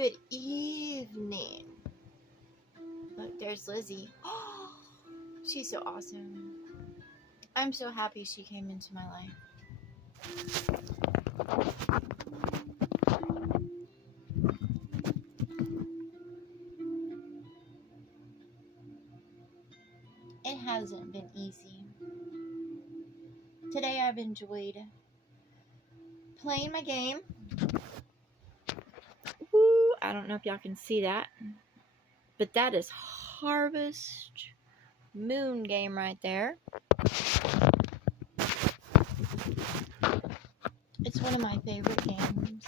Good evening. Look, there's Lizzie. Oh, she's so awesome. I'm so happy she came into my life. It hasn't been easy. Today I've enjoyed playing my game. Woo, I don't know if y'all can see that, but that is Harvest Moon game right there. It's one of my favorite games.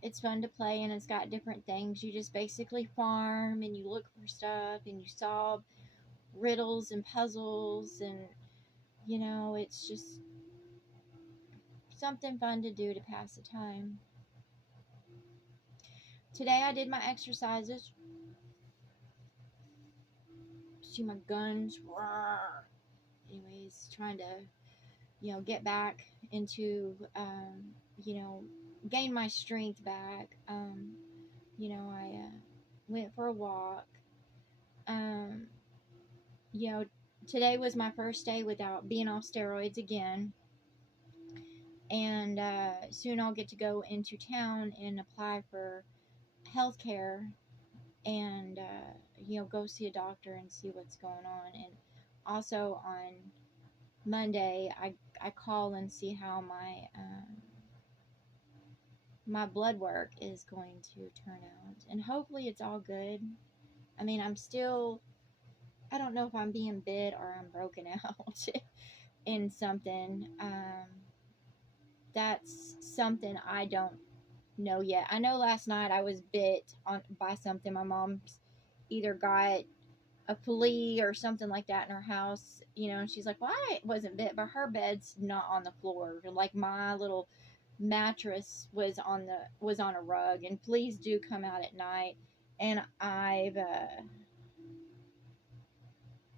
It's fun to play, and it's got different things. You just basically farm and you look for stuff and you solve riddles and puzzles, and you know, it's just something fun to do to pass the time. Today I did my exercises. See my guns. Anyways, trying to, get back into, gain my strength back. I went for a walk. Today was my first day without being off steroids again. And soon I'll get to go into town and apply for health care and, go see a doctor and see what's going on. And also on Monday, I call and see how my blood work is going to turn out. And hopefully it's all good. I mean, I don't know if I'm being bit or I'm broken out in something. That's something I don't know yet. I know last night I was bit by something. My mom's either got a flea or something like that in her house, and she's like, well, I wasn't bit, but her bed's not on the floor. Like my little mattress was on a rug, and fleas do come out at night. And I've,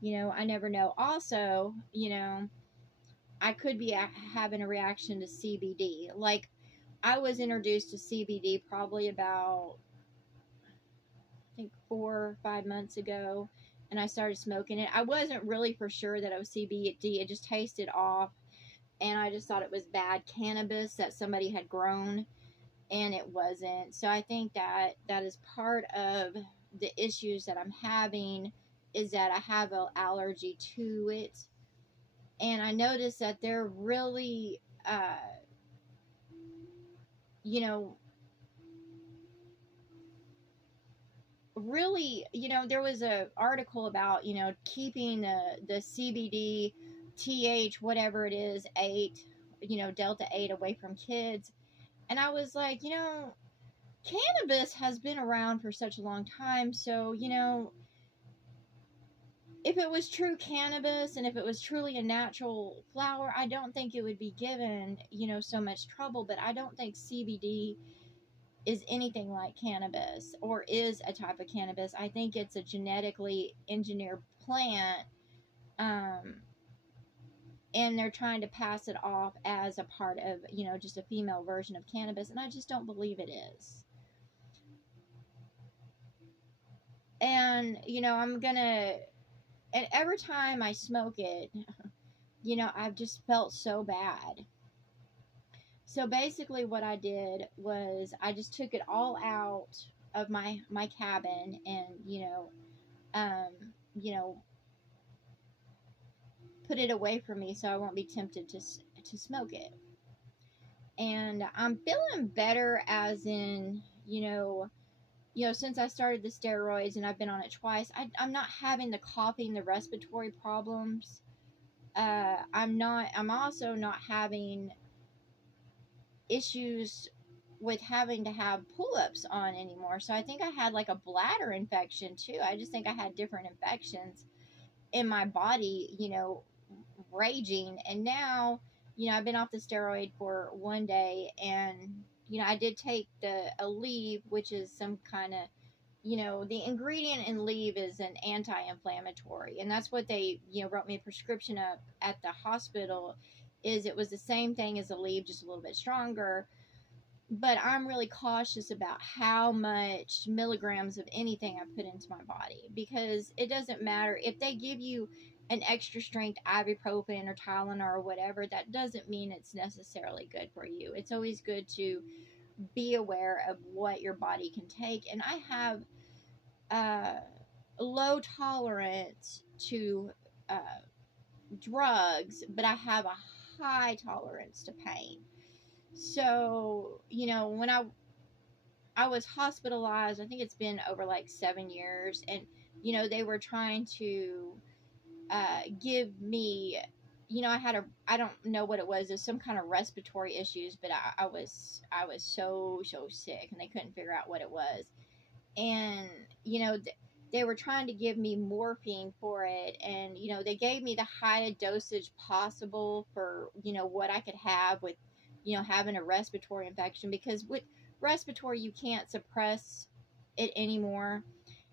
I never know. Also, I could be having a reaction to CBD. Like, I was introduced to CBD probably about, I think, 4 or 5 months ago, and I started smoking it. I wasn't really for sure that it was CBD. It just tasted off, and I just thought it was bad cannabis that somebody had grown, and it wasn't. So I think that is part of the issues that I'm having, is that I have an allergy to it. And I noticed that they're really, there was a article about, keeping the CBD, TH, whatever it is, 8, Delta 8 away from kids. And I was like, cannabis has been around for such a long time. So, if it was true cannabis and if it was truly a natural flower, I don't think it would be given, so much trouble. But I don't think CBD is anything like cannabis or is a type of cannabis. I think it's a genetically engineered plant, and they're trying to pass it off as a part of, just a female version of cannabis, and I just don't believe it is. And, and every time I smoke it, I've just felt so bad. So basically what I did was I just took it all out of my cabin and, put it away from me so I won't be tempted to smoke it. And I'm feeling better, as in, since I started the steroids and I've been on it twice, I'm not having the coughing, the respiratory problems. I'm also not having issues with having to have pull-ups on anymore. So I think I had like a bladder infection too. I just think I had different infections in my body, raging. And now, I've been off the steroid for 1 day, and, I did take a leave, which is some kind of, the ingredient in leave is an anti-inflammatory, and that's what they, wrote me a prescription up at the hospital. is it was the same thing as Aleve, just a little bit stronger. But I'm really cautious about how much milligrams of anything I put into my body, because it doesn't matter if they give you an extra strength ibuprofen or Tylenol or whatever. That doesn't mean it's necessarily good for you. It's always good to be aware of what your body can take. And I have uh, low tolerance to uh, drugs, but I have a high tolerance to pain. So, when I was hospitalized, I think it's been over like 7 years, and they were trying to give me, I don't know what it was. There's some kind of respiratory issues, but I was so sick, and they couldn't figure out what it was. And they were trying to give me morphine for it, and they gave me the highest dosage possible for what I could have with having a respiratory infection, because with respiratory you can't suppress it anymore.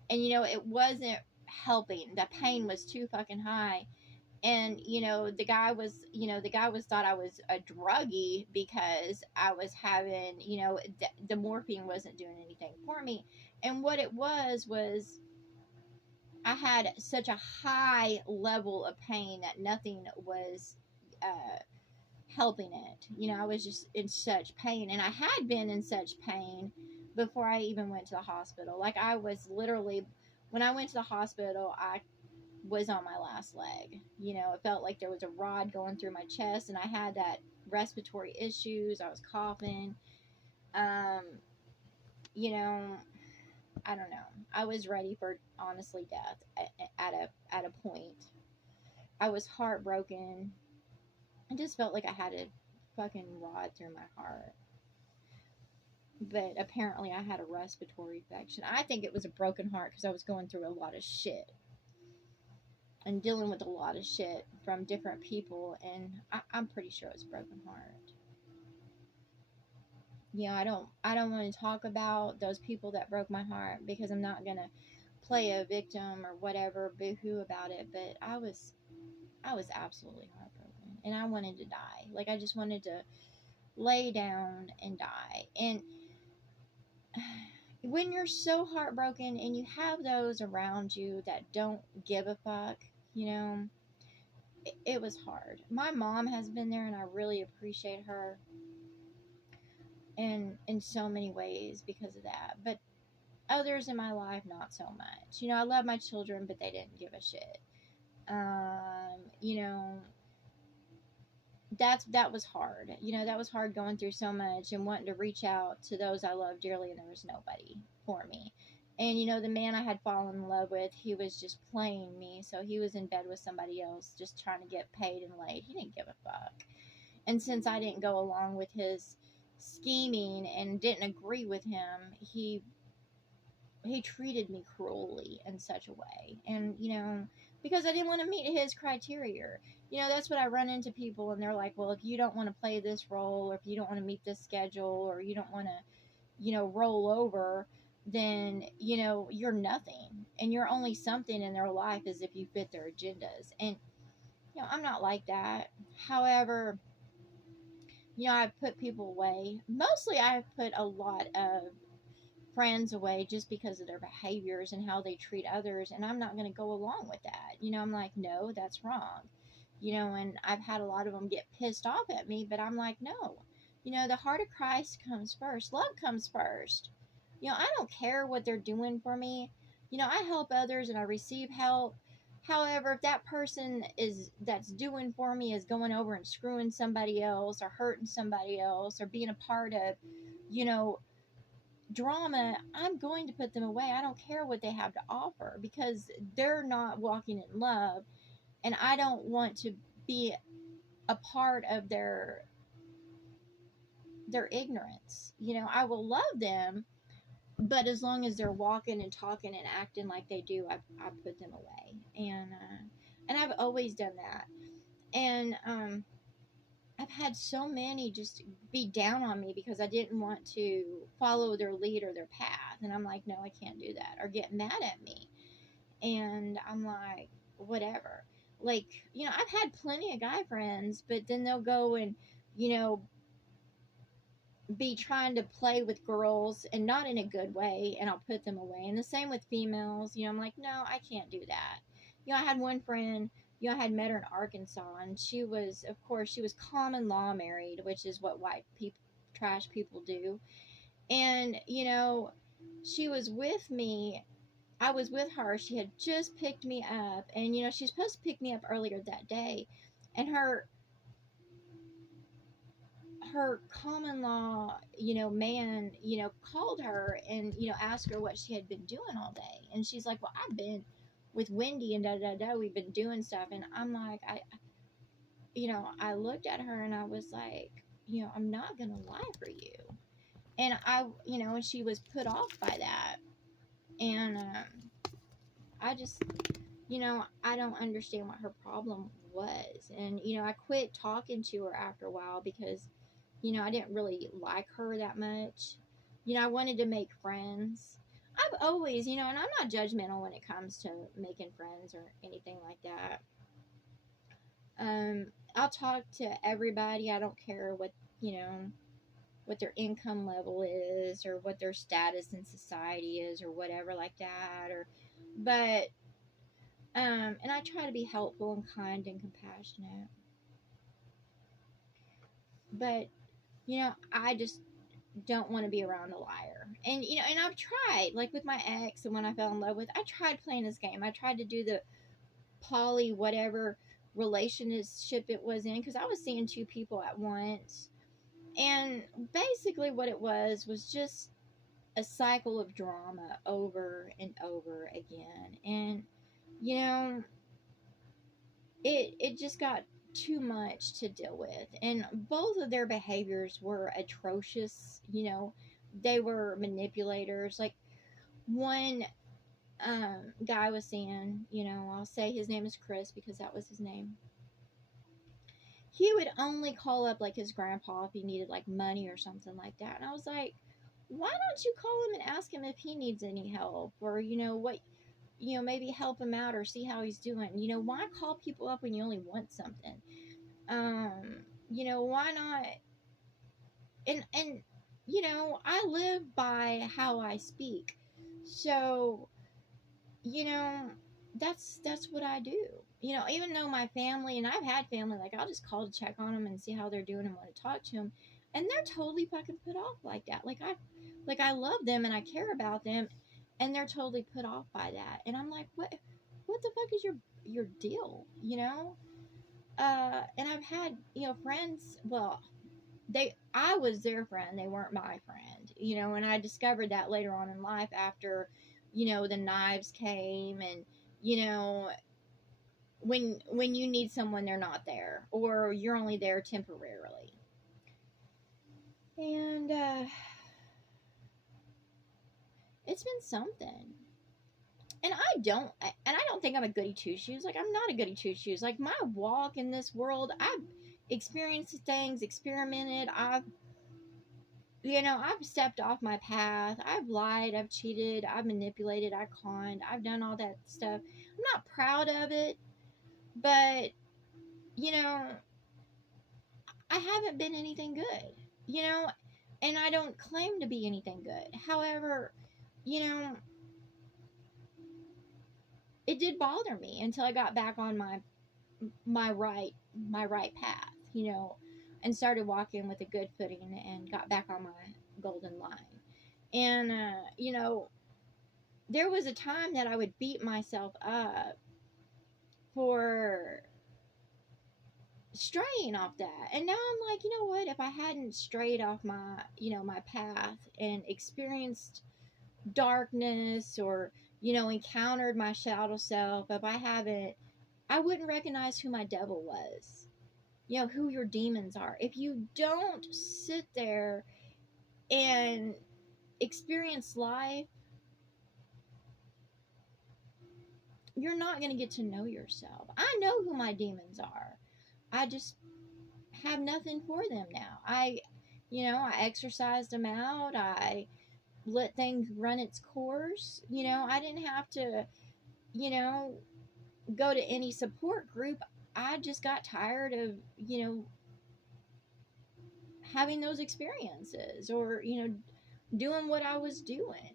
And it wasn't helping. The pain was too fucking high. And the guy was thought I was a druggie because I was having the morphine wasn't doing anything for me. And what it was I had such a high level of pain that nothing was uh, helping it. I was just in such pain, and I had been in such pain before I even went to the hospital. Like, I was literally, when I went to the hospital, I was on my last leg. It felt like there was a rod going through my chest, and I had that respiratory issues. I was coughing. Um, I don't know. I was ready for, honestly, death at a point. I was heartbroken. I just felt like I had a fucking rod through my heart. But apparently I had a respiratory infection. I think it was a broken heart because I was going through a lot of shit and dealing with a lot of shit from different people, and I'm pretty sure it was a broken heart. I don't want to talk about those people that broke my heart, because I'm not gonna play a victim or whatever, boohoo about it. But I was absolutely heartbroken, and I wanted to die. Like, I just wanted to lay down and die. And when you're so heartbroken and you have those around you that don't give a fuck, it was hard. My mom has been there, and I really appreciate her in so many ways because of that. But others in my life, not so much. I love my children, but they didn't give a shit. You know, that was hard. That was hard, going through so much and wanting to reach out to those I love dearly, and there was nobody for me. And the man I had fallen in love with, he was just playing me. So he was in bed with somebody else, just trying to get paid and laid. He didn't give a fuck. And since I didn't go along with his scheming and didn't agree with him, he treated me cruelly in such a way. And because I didn't want to meet his criteria. That's what I run into people, and they're like, well, if you don't want to play this role, or if you don't want to meet this schedule, or you don't want to roll over, then you're nothing, and you're only something in their life as if you fit their agendas. And I'm not like that. However, I've put people away. Mostly I've put a lot of friends away just because of their behaviors and how they treat others, and I'm not going to go along with that. I'm like, no, that's wrong. And I've had a lot of them get pissed off at me, but I'm like, no. The heart of Christ comes first. Love comes first. I don't care what they're doing for me. I help others and I receive help. However, if that person that's doing for me is going over and screwing somebody else, or hurting somebody else, or being a part of, drama, I'm going to put them away. I don't care what they have to offer, because they're not walking in love, and I don't want to be a part of their ignorance. I will love them, but as long as they're walking and talking and acting like they do, I put them away. And I've always done that. And I've had so many just be down on me because I didn't want to follow their lead or their path. And I'm like, no, I can't do that. Or get mad at me. And I'm like, whatever. like, I've had plenty of guy friends, but then they'll go and, you know, be trying to play with girls and not in a good way, and I'll put them away. And the same with females. I'm like, no, I can't do that. I had one friend, I had met her in Arkansas, and she was, of course, she was common law married, which is what white people, trash people do. And, she was with me. I was with her. She had just picked me up, and, she's supposed to pick me up earlier that day. And her common law, man, called her and, asked her what she had been doing all day. And she's like, well, I've been with Wendy and da da da. We've been doing stuff. And I'm like, I looked at her and I was like, I'm not going to lie for you. And and she was put off by that. And I just, I don't understand what her problem was. And, I quit talking to her after a while because, I didn't really like her that much. I wanted to make friends. I've always, and I'm not judgmental when it comes to making friends or anything like that. I'll talk to everybody. I don't care what, what their income level is or what their status in society is or whatever like that. But and I try to be helpful and kind and compassionate. But, I just don't want to be around a liar. And, and I've tried, like with my ex and when I fell in love with, I tried playing this game. I tried to do the poly whatever relationship it was in because I was seeing two people at once. And basically what it was just a cycle of drama over and over again. And, it just got too much to deal with. And both of their behaviors were atrocious. They were manipulators. Like one guy was saying, I'll say his name is Chris because that was his name. He would only call up like his grandpa if he needed like money or something like that. And I was like, why don't you call him and ask him if he needs any help or, what, maybe help him out or see how he's doing. Why call people up when you only want something? Why not? And, I live by how I speak. So, that's what I do. Even though my family, and I've had family, like I'll just call to check on them and see how they're doing and want to talk to them. And they're totally fucking put off like that. Like I love them and I care about them, and they're totally put off by that. And I'm like, what the fuck is your deal? And I've had, friends, well, I was their friend, they weren't my friend, and I discovered that later on in life after, the knives came and, when you need someone, they're not there, or you're only there temporarily. And, it's been something. And I don't think I'm a goody two shoes. Like, I'm not a goody two shoes. Like, my walk in this world, I've experienced things, experimented. I've stepped off my path. I've lied, I've cheated, I've manipulated, I conned, I've done all that stuff. I'm not proud of it, but, I haven't been anything good, and I don't claim to be anything good. However, it did bother me until I got back on my right path, and started walking with a good footing and got back on my golden line. And there was a time that I would beat myself up for straying off that. And now I'm like, you know what? If I hadn't strayed off my, my path and experienced darkness or, encountered my shadow self, if I wouldn't recognize who my devil was, who your demons are. If you don't sit there and experience life, you're not going to get to know yourself. I know who my demons are. I just have nothing for them now. I exercised them out. I let things run its course. I didn't have to, go to any support group. I just got tired of, having those experiences, or, doing what I was doing.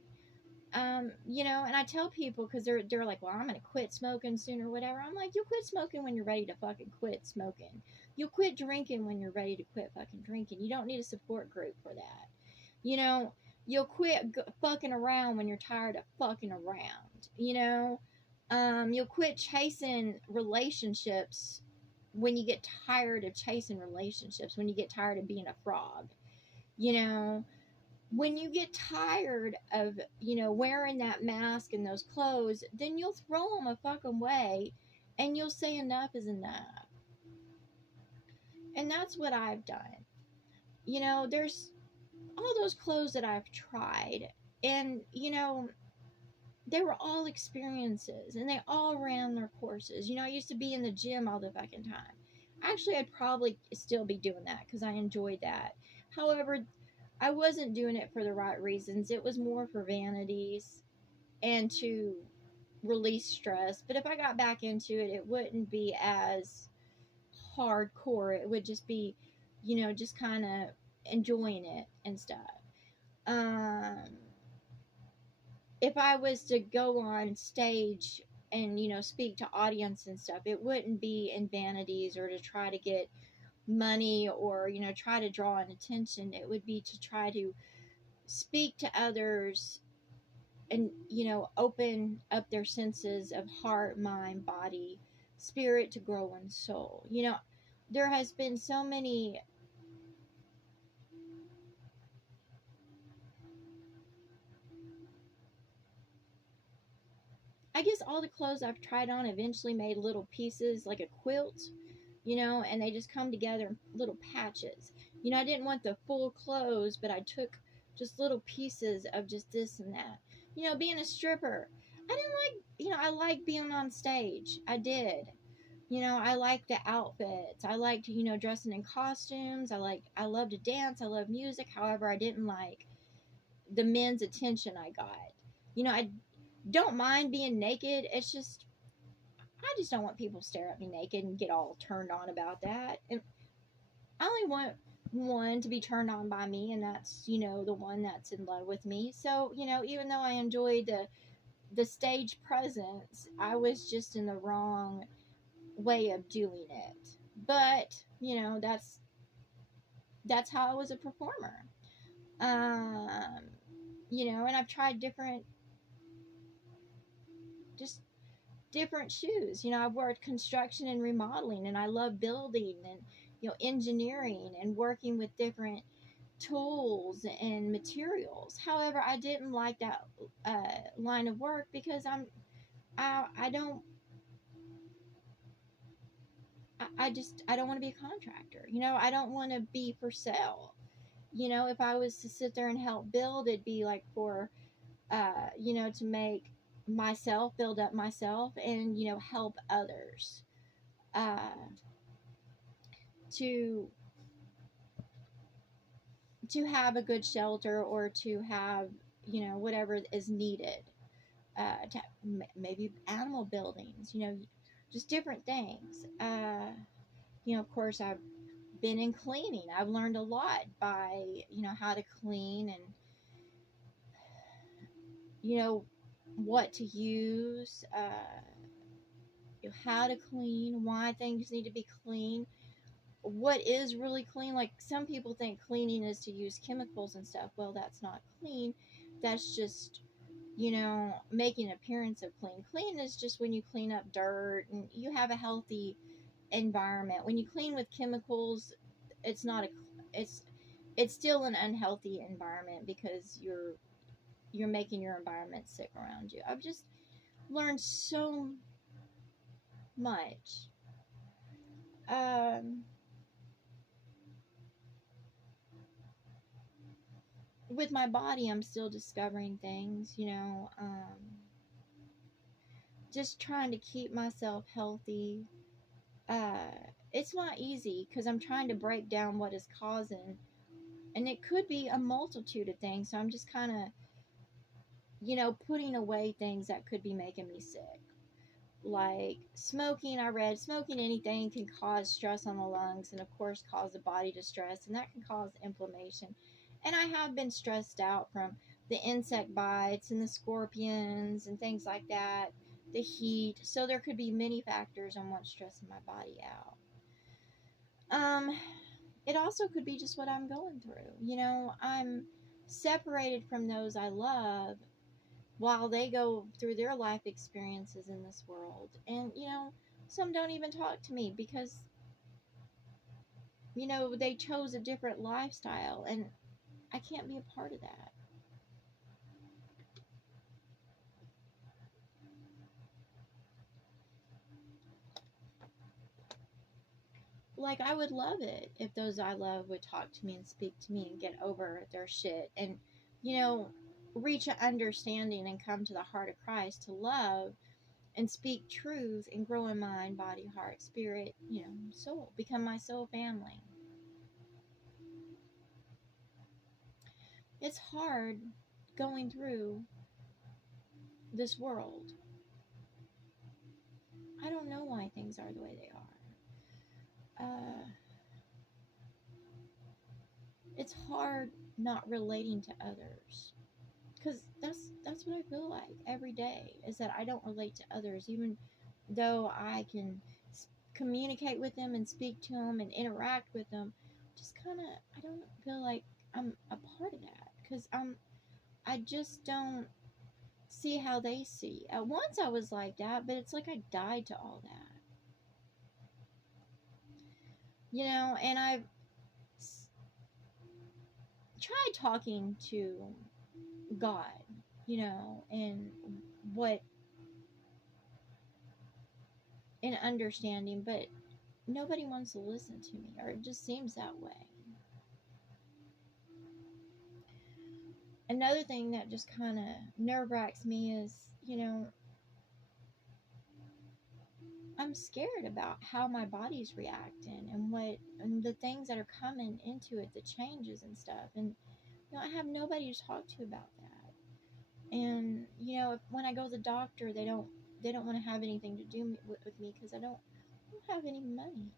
And I tell people, because they're like, well, I'm gonna quit smoking soon or whatever. I'm like, you'll quit smoking when you're ready to fucking quit smoking. You'll quit drinking when you're ready to quit fucking drinking. You don't need a support group for that. You know, you'll quit fucking around when you're tired of fucking around. You'll quit chasing relationships when you get tired of chasing relationships. When you get tired of being a frog. You know, when you get tired of, wearing that mask and those clothes, then you'll throw them a fucking way, and you'll say enough is enough. And that's what I've done. There's all those clothes that I've tried, and, they were all experiences, and they all ran their courses. I used to be in the gym all the fucking time. Actually, I'd probably still be doing that because I enjoyed that. However, I wasn't doing it for the right reasons. It was more for vanities and to release stress. But if I got back into it, it wouldn't be as hardcore. It would just be, just kind of enjoying it and stuff. Um, if I was to go on stage and, speak to audience and stuff, it wouldn't be in vanities or to try to get money or, try to draw an attention. It would be to try to speak to others and, open up their senses of heart, mind, body, spirit to grow in soul. There has been so many, I guess all the clothes I've tried on eventually made little pieces like a quilt, and they just come together in little patches. I didn't want the full clothes, but I took just little pieces of just this and that. Being a stripper, I didn't like, I liked being on stage. I did. I liked the outfits. I liked, dressing in costumes. I love to dance. I love music. However, I didn't like the men's attention I got. I don't mind being naked. It's just, I just don't want people to stare at me naked and get all turned on about that. And I only want one to be turned on by me, and that's, the one that's in love with me. So, even though I enjoyed the stage presence, I was just in the wrong way of doing it. But, that's how I was a performer. Um, and I've tried just different shoes. I've worked construction and remodeling, and I love building and, engineering and working with different tools and materials. However, I didn't like that line of work because I don't I don't want to be a contractor. I don't want to be for sale. If I was to sit there and help build, it'd be like for, to make myself, build up myself, and, help others, uh, to have a good shelter, or to have, whatever is needed, maybe animal buildings, just different things. Of course, I've been in cleaning. I've learned a lot by, how to clean, and, what to use, how to clean, why things need to be clean, what is really clean. Like, some people think cleaning is to use chemicals and stuff. Well, that's not clean. That's just, making an appearance of clean. Clean is just when you clean up dirt and you have a healthy environment. When you clean with chemicals, it's not a it's still an unhealthy environment, because you're making your environment sick around you. I've just learned so much. Um, with my body, I'm still discovering things, just trying to keep myself healthy. Uh, it's not easy because I'm trying to break down what is causing, and it could be a multitude of things. So I'm just kind of, putting away things that could be making me sick. Like smoking, I read smoking anything can cause stress on the lungs and, of course, cause the body to stress, and that can cause inflammation. And I have been stressed out from the insect bites and the scorpions and things like that, the heat. So there could be many factors on what's stressing my body out. Um, it also could be just what I'm going through. I'm separated from those I love while they go through their life experiences in this world. And, some don't even talk to me because, they chose a different lifestyle, and I can't be a part of that. Like, I would love it if those I love would talk to me and speak to me and get over their shit and, you know, reach an understanding and come to the heart of Christ to love and speak truth and grow in mind, body, heart, spirit, soul, become my soul family. It's hard going through this world. I don't know why things are the way they are. It's hard not relating to others, because that's what I feel like every day, is that I don't relate to others, even though I can communicate with them and speak to them and interact with them. Just kind of, I don't feel like I'm a part of that, because I just don't see how they see. At once I was like that, but it's like I died to all that. And I've tried talking to God, and what, and understanding, but nobody wants to listen to me, or it just seems that way. Another thing that just kind of nerve wracks me is, I'm scared about how my body's reacting and the things that are coming into it, the changes and stuff. And, I have nobody to talk to about that. And, when I go to the doctor, they don't want to have anything to do with me because I don't have any money.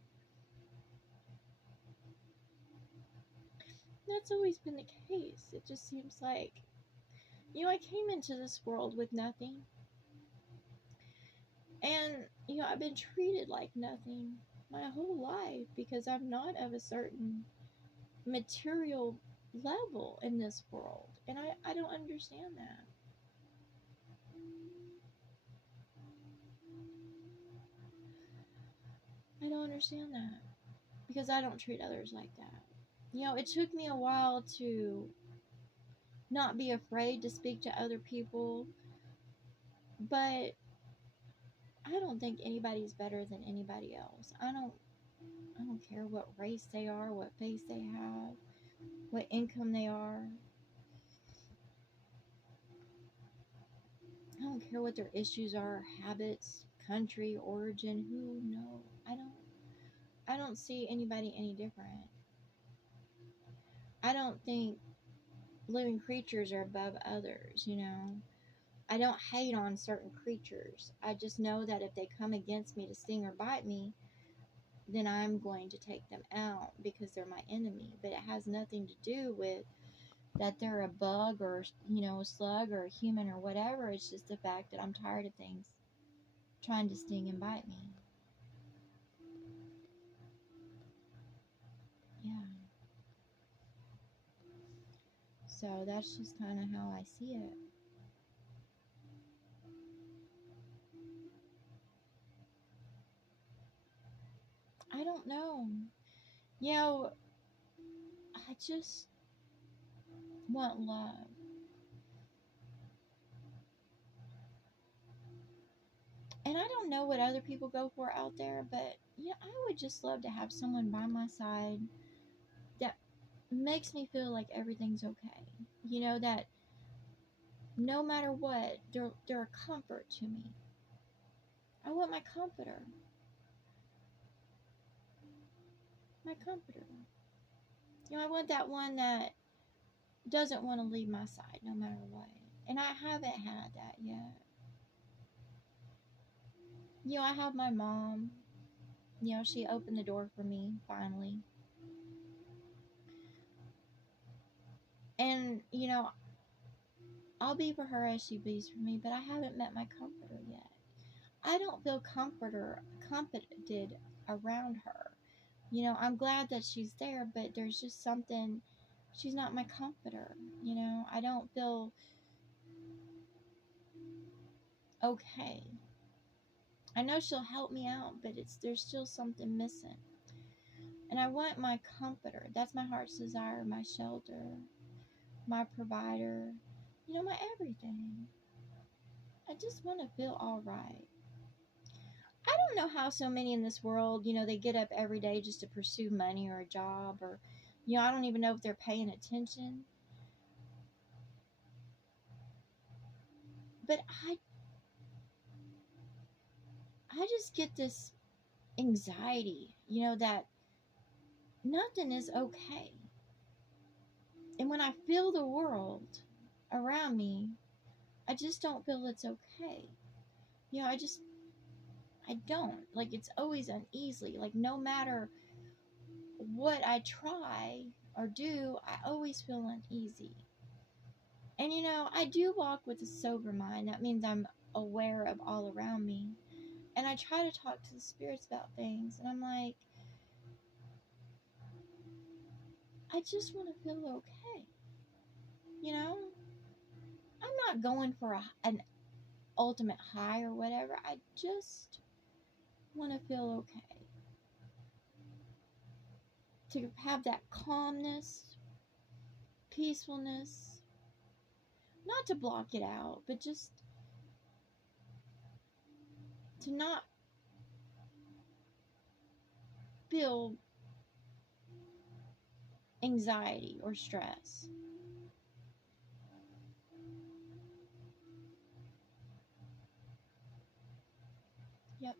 That's always been the case. It just seems like, I came into this world with nothing. And, I've been treated like nothing my whole life because I'm not of a certain material level in this world. And I don't understand that. I don't understand that because I don't treat others like that. It took me a while to not be afraid to speak to other people, but I don't think anybody's better than anybody else. I don't care what race they are, what face they have, what income they are. I don't care what their issues are, habits, country, origin, who knows. I don't see anybody any different. I don't think living creatures are above others. I don't hate on certain creatures. I just know that if they come against me to sting or bite me, then I'm going to take them out because they're my enemy. But it has nothing to do with that they're a bug or, a slug or a human or whatever. It's just the fact that I'm tired of things trying to sting and bite me. Yeah. So that's just kind of how I see it. I don't know. You know, I just want love. And I don't know what other people go for out there, but I would just love to have someone by my side that makes me feel like everything's okay. That no matter what, they're a comfort to me. I want my comforter. My comforter. I want that one that doesn't want to leave my side no matter what. And I haven't had that yet. I have my mom. She opened the door for me finally. And, I'll be for her as she be's for me, but I haven't met my comforter yet. I don't feel comforted around her. I'm glad that she's there, but there's just something, she's not my comforter. I don't feel okay. I know she'll help me out, but there's still something missing. And I want my comforter. That's my heart's desire, my shelter, my provider, my everything. I just want to feel all right. I don't know how so many in this world, they get up every day just to pursue money or a job, or, I don't even know if they're paying attention. But I just get this anxiety, that nothing is okay. And when I feel the world around me, I just don't feel it's okay. I don't. Like, it's always uneasy. Like, no matter what I try or do, I always feel uneasy. And, I do walk with a sober mind. That means I'm aware of all around me. And I try to talk to the spirits about things. And I'm like, I just want to feel okay. I'm not going for an ultimate high or whatever. I just want to feel okay. To have that calmness, peacefulness, not to block it out, but just to not feel anxiety or stress. Yep.